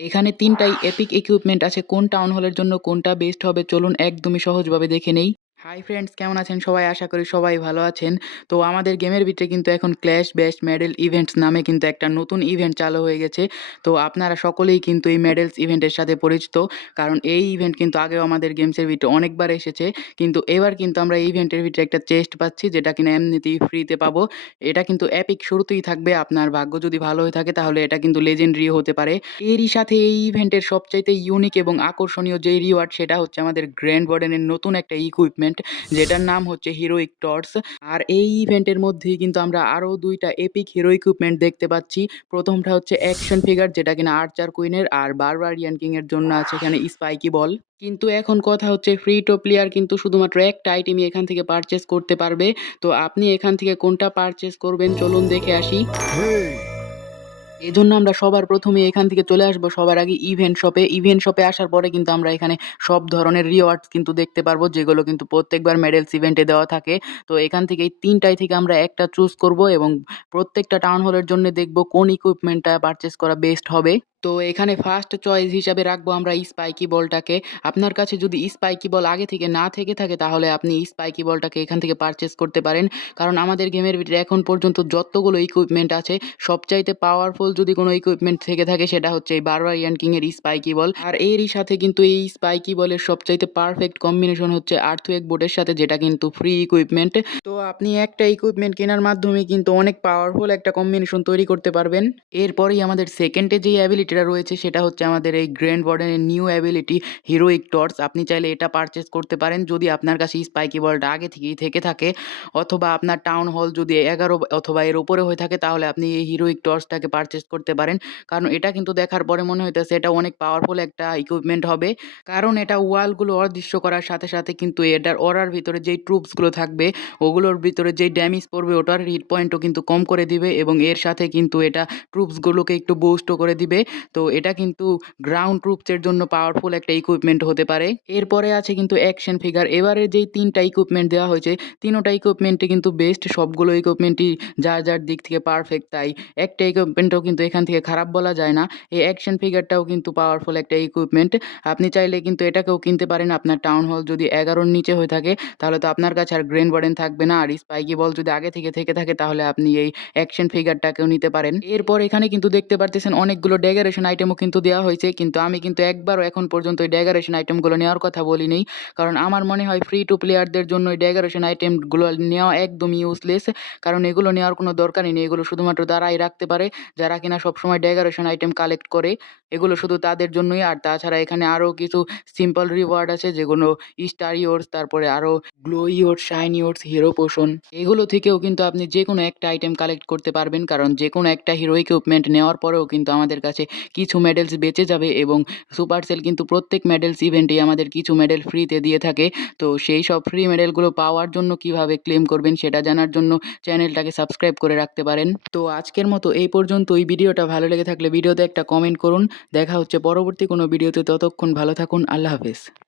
এখানে তিনটাই epic equipment আছে। কোন টাউন হলের জন্য কোনটা বেস্ট হবে, চলুন একদমই সহজভাবে দেখে নেই। হাই ফ্রেন্ডস কেমন আছেন সবাই? আশা করি সবাই ভালো আছেন। তো আমাদের গেমের ভিতরে কিন্তু এখন ক্ল্যাশ বেস্ট মেডেল ইভেন্টস নামে কিন্তু একটা নতুন ইভেন্ট চালু হয়ে গেছে। তো আপনারা সকলেই কিন্তু এই মেডেলস ইভেন্টের সাথে পরিচিত। কারণ এই ইভেন্ট কিন্তু আগেও আমাদের গেমসের ভিতরে অনেকবার এসেছে। কিন্তু এবার কিন্তু আমরা এই ইভেন্টের ভিতরে একটা চেস্ট পাচ্ছি, যেটা কিনা এমনিতেই ফ্রিতে পাবো। এটা কিন্তু এপিক শুরুতেই থাকবে। আপনার ভাগ্য যদি ভালো হয়ে থাকে, তাহলে এটা কিন্তু লেজেন্ডারিও হতে পারে। এরই সাথে এই ইভেন্টের সবচাইতে ইউনিক এবং আকর্ষণীয় যেই রিওয়ার্ড সেটা হচ্ছে আমাদের গ্র্যান্ড ওয়ার্ডেনের নতুন একটা ইকুইপমেন্ট যেটার নাম হচ্ছে হিরোইক টর্চ। আর এই ইভেন্টের মধ্যেই কিন্তু আমরা আরও দুইটা এপিক হিরো ইকুইপমেন্ট দেখতে পাচ্ছি। প্রথমটা হচ্ছে অ্যাকশন ফিগার যেটা কিনা আর্চার কুইনের আর বারবারিয়ান কিং এর জন্য আছে এখানে স্পাইকি বল। কিন্তু এখন কথা হচ্ছে ফ্রি টু প্লেয়ার কিন্তু শুধুমাত্র একটা আইটেমই এখান থেকে পারচেস করতে পারবে। তো আপনি এখান থেকে কোনটা পারচেস করবেন, চলুন দেখে আসি। এজন্য আমরা সবার প্রথমে এখান থেকে চলে আসব সবার আগে ইভেন্ট শপে। ইভেন্ট শপে আসার পরে কিন্তু আমরা এখানে সব ধরনের রিওয়ার্ডস কিন্তু দেখতে পারব, যেগুলো কিন্তু প্রত্যেকবার মেডেলস ইভেন্টে দেওয়া থাকে। তো এখান থেকে এই তিনটায় থেকে আমরা একটা চুজ করব এবং প্রত্যেকটা টাউন হলের জন্য দেখব কোন ইকুইপমেন্টটা পারচেস করা বেস্ট হবে। তো এখানে ফার্স্ট চয়েস হিসাবে রাখব আমরা স্পাইকি বলটাকে। আপনার কাছে যদি স্পাইকি বল আগে থেকে না থেকে থাকে, তাহলে আপনি স্পাইকি বলটাকে এখান থেকে পারচেস করতে পারেন। কারণ আমাদের গেমের ভিতরে এখন পর্যন্ত যতগুলো ইকুইপমেন্ট আছে, সবচাইতে পাওয়ারফুল যদি কোনো ইকুইপমেন্ট থেকে থাকে, সেটা হচ্ছে এই বারবারিয়ান কিং এর স্পাইকি বল। আর এরই সাথে কিন্তু এই স্পাইকি বলের সবচাইতে পারফেক্ট কম্বিনেশন হচ্ছে আর্থওয়েক বোটের সাথে, যেটা কিন্তু ফ্রি ইকুইপমেন্ট। তো আপনি একটা ইকুইপমেন্ট কেনার মাধ্যমে কিন্তু অনেক পাওয়ারফুল একটা কম্বিনেশন তৈরি করতে পারবেন। এরপরেই আমাদের সেকেন্ডে যেই অ্যাবিলিটিটা রয়েছে সেটা হচ্ছে আমাদের এই গ্র্যান্ড ওয়ার্ডেনের নিউ অ্যাবিলিটি হিরোইক টর্চ। আপনি চাইলে এটা পারচেস করতে পারেন যদি আপনার কাছে স্পাইকি বলটা আগে থেকেই থেকে থাকে অথবা আপনার টাউন হল যদি ১১ অথবা এর উপরে হয়ে থাকে তাহলে আপনি এই হিরোইক টর্চটাকে পারচেস করতে পারেন। কারণ এটা কিন্তু দেখার পরে মনে হইতেছে এটা অনেক পাওয়ারফুল একটা ইকুইপমেন্ট হবে। কারণ এটা ওয়ালগুলো অদৃশ্য করার সাথে, সাথে কিন্তু এটার অরার ভিতরে যেই ট্রুপসগুলো থাকবে ওগুলোর ভিতরে যেই ড্যামেজ পড়বে ওটার হিট পয়েন্টও কিন্তু কম করে দিবে এবং এর সাথে কিন্তু এটা ট্রুপসগুলোকে একটু বুস্টও করে দিবে। তো এটা কিন্তু গ্রাউন্ড ট্রুপসের জন্য পাওয়ারফুল একটা ইকুইপমেন্ট হতে পারে। এরপরে আছে কিন্তু অ্যাকশন ফিগার। এবারে যেই তিনটা ইকুইপমেন্ট দেওয়া হয়েছে তিনোটা ইকুইপমেন্টে কিন্তু বেস্ট সবগুলো ইকুইপমেন্টই যার, যার দিক থেকে পারফেক্ট তাই একটা ইকুইপমেন্টও কিন্তু এখান থেকে খারাপ বলা যায় না। এই অ্যাকশন ফিগারটাও কিন্তু পাওয়ারফুল একটা ইকুইপমেন্ট। আপনি চাইলে কিন্তু এটাকেও কিনতে পারেন আপনার টাউন হল যদি এগারোর নিচে হয়ে থাকে তাহলে তো আপনার কাছে আর গ্রেন ওয়ার্ডেন থাকবে না। আর স্পাইকি বল যদি আগে থেকে থেকে থাকে তাহলে আপনি এই অ্যাকশন ফিগারটাকেও নিতে পারেন। এরপর এখানে কিন্তু দেখতে পারতেছেন অনেকগুলো ডেকোরেশন আইটেমও কিন্তু দেওয়া হয়েছে। কিন্তু আমি কিন্তু একবারও এখন পর্যন্ত এই ডেকোরেশন আইটেমগুলো নেওয়ার কথা বলি নাই। কারণ আমার মনে হয় ফ্রি টু প্লেয়ারদের জন্য এই ডেকোরেশন আইটেমগুলো নেওয়া একদম ইউজলেস। কারণ এগুলো নেওয়ার কোনো দরকারই নেই। এগুলো শুধুমাত্র তারাই রাখতে পারে যারা কিনা সবসময় ডেকোরেশন আইটেম কালেক্ট করে। এগুলো শুধু তাদের জন্যই আর তাছাড়া এখানে আরও কিছু সিম্পল রিওয়ার্ড আছে যেগুলো স্টার ইওর্স তারপরে আরও glow yours, shine yours, hero potion এগুলো থেকেও কিন্তু আপনি যে কোনো একটা আইটেম কালেক্ট করতে পারবেন। কারণ যে কোনো একটা হিরো ইকুইপমেন্ট নেওয়ার পরেও কিন্তু আমাদের কাছে কিছু মেডেলস বেঁচে যাবে এবং সুপার সেল কিন্তু প্রত্যেক মেডেলস ইভেন্টেই আমাদের কিছু মেডেল ফ্রিতে দিয়ে থাকে। তো সেই সব ফ্রি মেডেলগুলো পাওয়ার জন্য কীভাবে ক্লেম করবেন সেটা জানার জন্য চ্যানেলটাকে সাবস্ক্রাইব করে রাখতে পারেন। তো আজকের মতো এই পর্যন্ত ওই ভিডিওটা ভালো লেগে থাকলে ভিডিওতে একটা কমেন্ট করুন। দেখা হচ্ছে পরবর্তী কোনো ভিডিওতে ততক্ষণ ভালো থাকুন। আল্লাহ হাফেজ।